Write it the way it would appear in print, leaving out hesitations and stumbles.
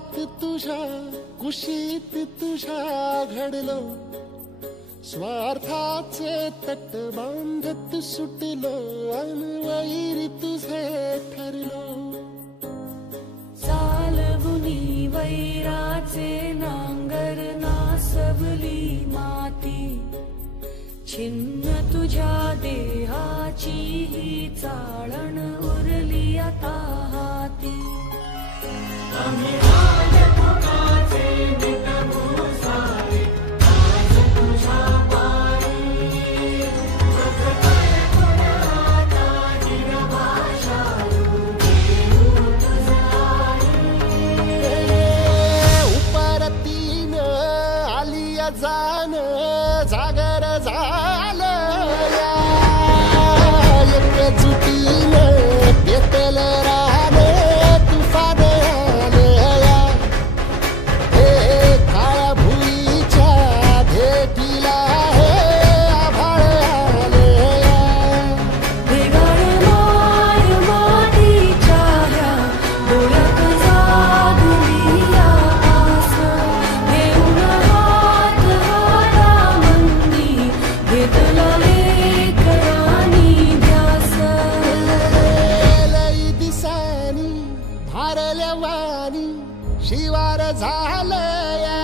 स्वार्थात तुझ्या कुशीत तुझ्या घडलो, स्वार्थाचे तट बांधत सुटलो, अनवैरी तुझे ठरलो. चालवुनी वैराचे नांगर नासवली माती, छिन्न तुझ्या देहाची ही चाळण उरली आता हाती. आम्ही राजपुताचे मिटवू सारे, आज तुझ्या पायी. प्रकटय पुण्याता हिरभाषारू, देऊ तुझाई. उपरतीन आली जाण जागर झालं या, एकजुटीन पेटल रान तुफान आलं या. हे काळ्या भुईच्या भेटीला हे आभाळ आलं या. भेगाळ माय मातीच्या ह्या डोळ्यात जागली या आस. घेऊन हात हातामंदी घेतला लेकरांनी ध्यास. लई दिसानी भारल्या वाणी शिवार झालं या.